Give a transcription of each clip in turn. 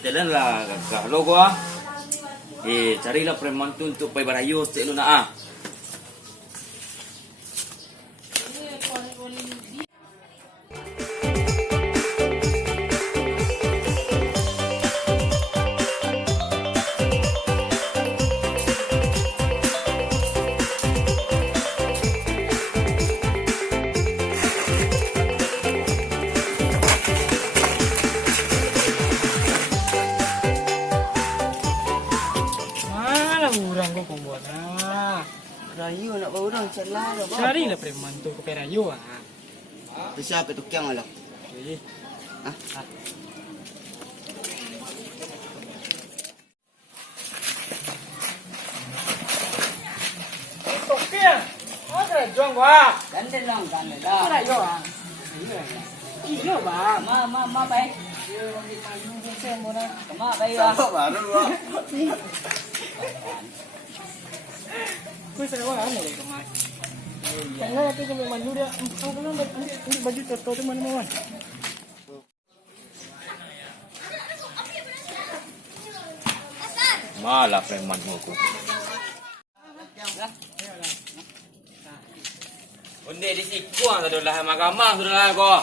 Jalan lah kalau gua. Carilah preman tu untuk pergi berayu setiap lu nak ah. Urang ko pembuat Rayu nak bawa orang celah dah. carilah preman tu ke perayu Bisa apa tukang lah. ah. Tukang ada juang gua Gandel lang, gandel lang. perayu iya bang Ma baik. Ma baik lah. Baru lu. Kau sewa kan boleh kemas. Jangan nanti kalau maju dia, kau belum nanti baju tertutup tu mana mana. Malah preman aku. Onde di sikuang sudah mahkamah sudah kau.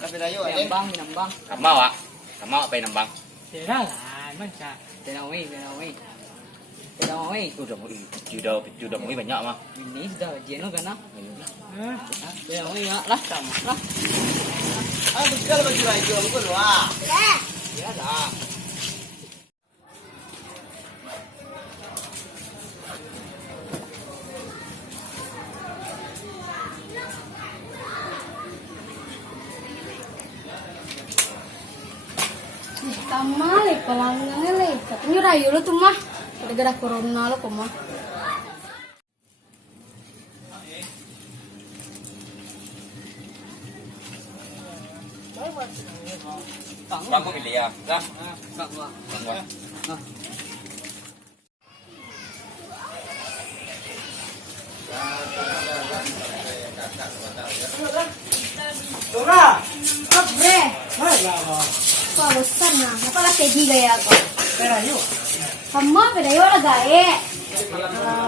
Tapi rayu nambang. Kamau ah. Kamau apa nambang? Tidak lah, macam. Tenawi. Sudah mui banyak mah. Ini sudah jenuh kan ah. Ah, Ya lah sama lah. Ah betul baju rayu betul wah. Ya lah. Tama le, palangnya le. Katanya rayu lo tuh mah. Gara-gara corona lo kok mah. Bang kau pilih ya. Dah. Kak gua. Dora, Oh bre, mana lah? palusan na. Napala kedi gaya ko. Perayu. Hama pera yo la gae.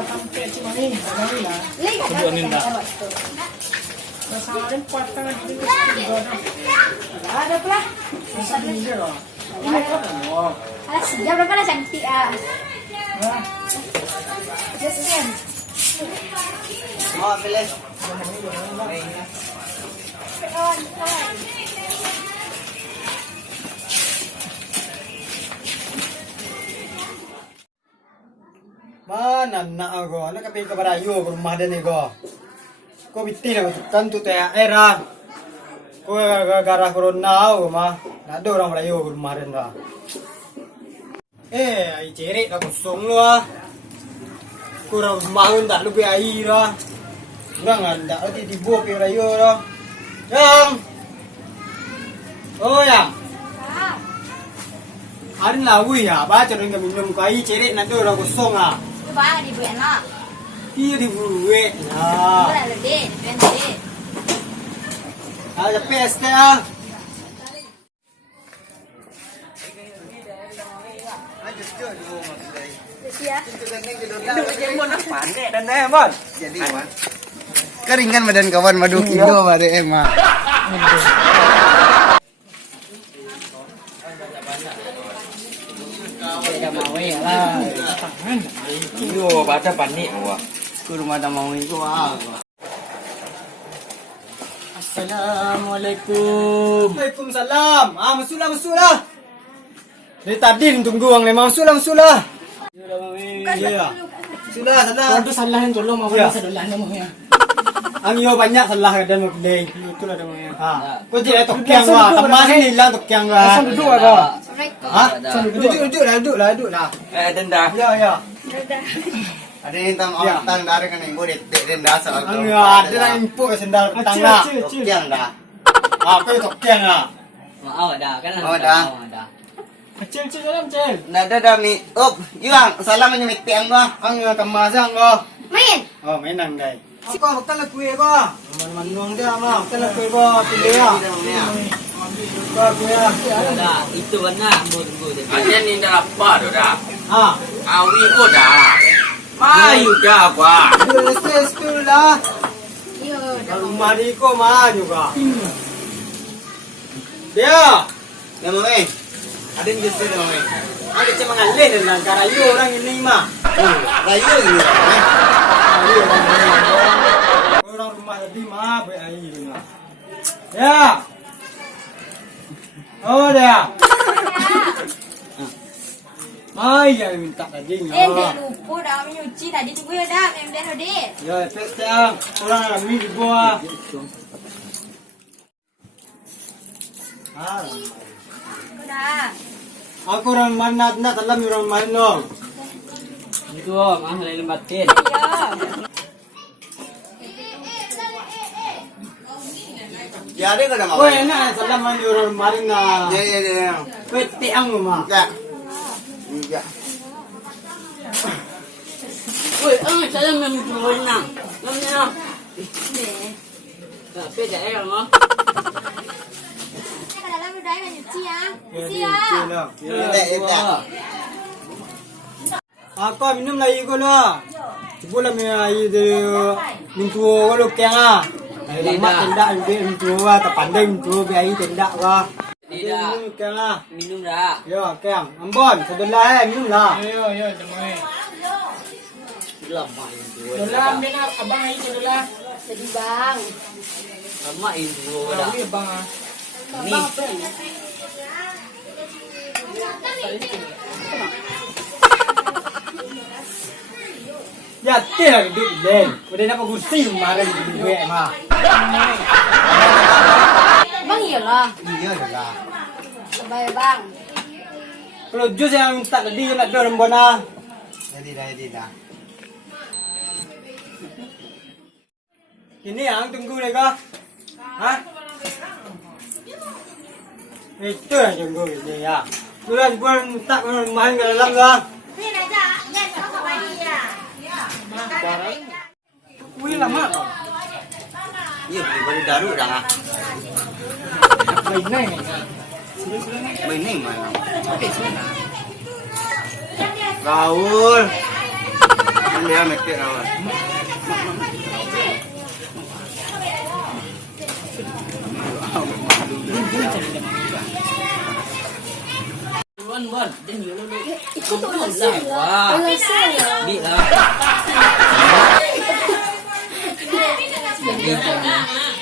Sampai cuma ini, mana lah? Le ka. Kudu aninda. Masalah patang di Ada pula. masa ini je lah. Ala sejam berapa lah cantik ah. Just kan. Ma pilih. Mana nak aku? Nak kapil ke berayu ke rumah dia ni ko. Ko bitin aku tentu era. Ko gara-gara corona aku mah. Nak ada orang berayu ke rumah dia dah. Ai cerik dah kosong lu ah. Kurang rumah tak lebih air dah. Kurang tak ada dibuat ke berayu dah. Yang. Oh yang. Hari lawi ya, baca dengan minum kai cerik nak ada orang kosong ah. Ba di buat nak. Iya di buwe. Nah. Boleh lebih, lebih. Ada PST ah. Ya. Pandai dan mon. Jadi keringan badan kawan madu kilo bare emang. Ada mau ya lah. Yo, baca panik gua. Ke rumah dah mau itu ah. Assalamualaikum. Waalaikumsalam. Ah, masulah. Dari tadi tunggu orang lema masulah. Iya. Sudah. Kau tu salah yang tolong mau masa dolan mau ya. Ang iyo banyak salah dan mau pilih. Itu lah namanya. Ha. Kau tidak tokyang wa, teman ni hilang tokyang wa. Asal duduk ada. Ha? Duduk lah. Denda. Ya. Ada yang tang dari kan yang boleh denda soal tu. Ang ada lah info sendal petang lah. Tokyang dah. Apa itu tokyang lah? Mau dah kan? Oh dah. Kecil dalam cil. Nada dah mi. Up, yuang salam menyemit tiang gua. Ang kemasang ko. Main. Oh, mainan dai. Ako bakal na kuya ko. Man manuang dia ma. Bakal na kuya ko pilih ya. Kau kuya. Dah, itu benar. Tunggu dia. Aja ni dah apa dah. Ah. Awi ko dah. Mayu dah gua. School lah. Iya, Rumah di ko mah juga. Dia. Nama weh. Ada yang justru nama ni. Ada cuma ngalih dalam karayu orang ini mah. Rayu ini. Karayu orang ini. Orang rumah tadi mah bayi mah. Ya. Oh dia. Mai yang minta tadi ni. Dia lupa dah menyuci tadi tunggu ya dah em dah hadir. Ya, pesta orang ramai di gua. Ah. Dah. Aku orang mana nak dalam orang mana? Itu mah lain batin. Ya. Ya ada ke nama Kau weh? enak dalam orang mana? Ya ya ya. Kau tiang mah. Ya. Ya. Ôi, saya memang jual nang. Namanya. Tak, beda ya, mah. Cái dalam udah menyuci ya. Cuci Cuci ya. lah. Ya ya. Aku minum lagi kau lah. Sebulan air dia mintu kalau kena. Lama tendak mintu tak pandai mintu biaya tendak kah. Tidak. Minum kena. Minum dah. Ya, keng. Ambon, sebelah minum lah. Lama itu. Dalam dia nak abang air sebelah. Jadi bang. Lama itu dah. Ni. Ya, tiada duduk lain. Udah nak kursi kemarin di gue mah. Bang iyalah. Iya dah. Sebaya bang. Kalau jus yang minta tadi nak dorong bona. Jadi dah. Ini yang tunggu mereka. Hah? Itu yang tunggu ini ya. Bulan minta main ke dalam lah. Ni aja, ni kau kawan dia. Wih lama. Iya baru daru dah. Main naik. Bening mana? Raul. Dia mikir Raul. Bon, dan yo lo. Ikut tu rasa lah. Wah, Rasa lah. ni lah.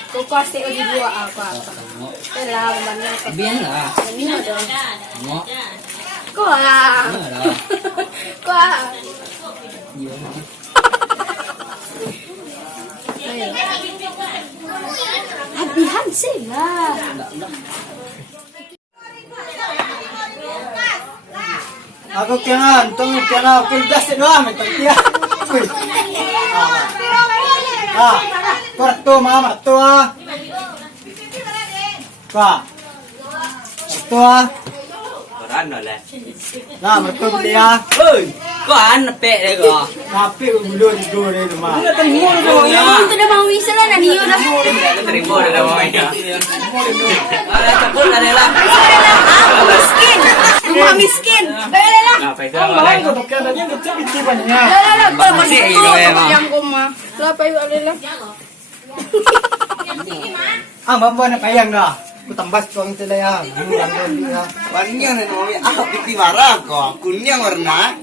Kau pasti lagi dua apa? Telah mana? Biar lah. Ini ada. Ngok. Kau ah. Ni lah. Kau ah. Yo. Habihan sila. Aku kena, tunggu kena, kerjas doang itu dia. Wih. Ah, kartu mama tua. Pak. Tua. Koran lah. Nah, mertu dia. Oi, kau anak pek deh kau. Tapi ulu di dua di rumah. Yang tu dah mau wisel lah ni dah. Terima dah namanya. Ada takut ada lah. Miskin. Rumah miskin. Bayar lah. Nah, Faisal lah. Kau katanya tu biti banyak. Lah, kalau Masih masih hidup emang. yang koma. Lah payu alila. Ah, mama nak payang dah. Aku tambah suang tu lah ya. Warnanya nih namanya ah pipi marah kok. Kuning warna.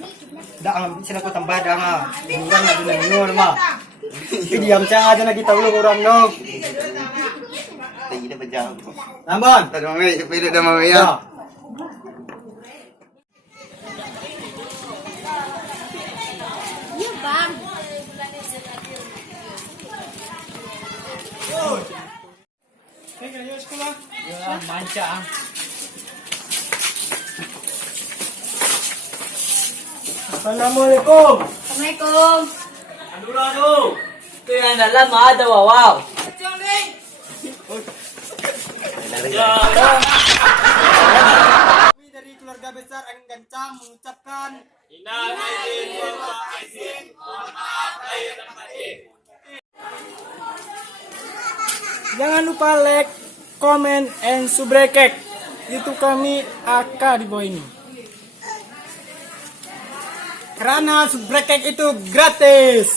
Dah ambil sini aku tambah dah ngah. Orang nak dulu minum mah. Diam saja nak kita ulu orang dong. Tadi dah berjam. Tambah. Tadi mami, pilih dah mami ya. Ya. Ya bang. Ya, manca. Assalamualaikum. Assalamualaikum. Aduh. Tu yang dalam ada wow. Kami dari keluarga besar Angin Kencang mengucapkan jangan lupa like, comment, and subscribe. Itu kami AK di bawah ini. Karena subscribe itu gratis.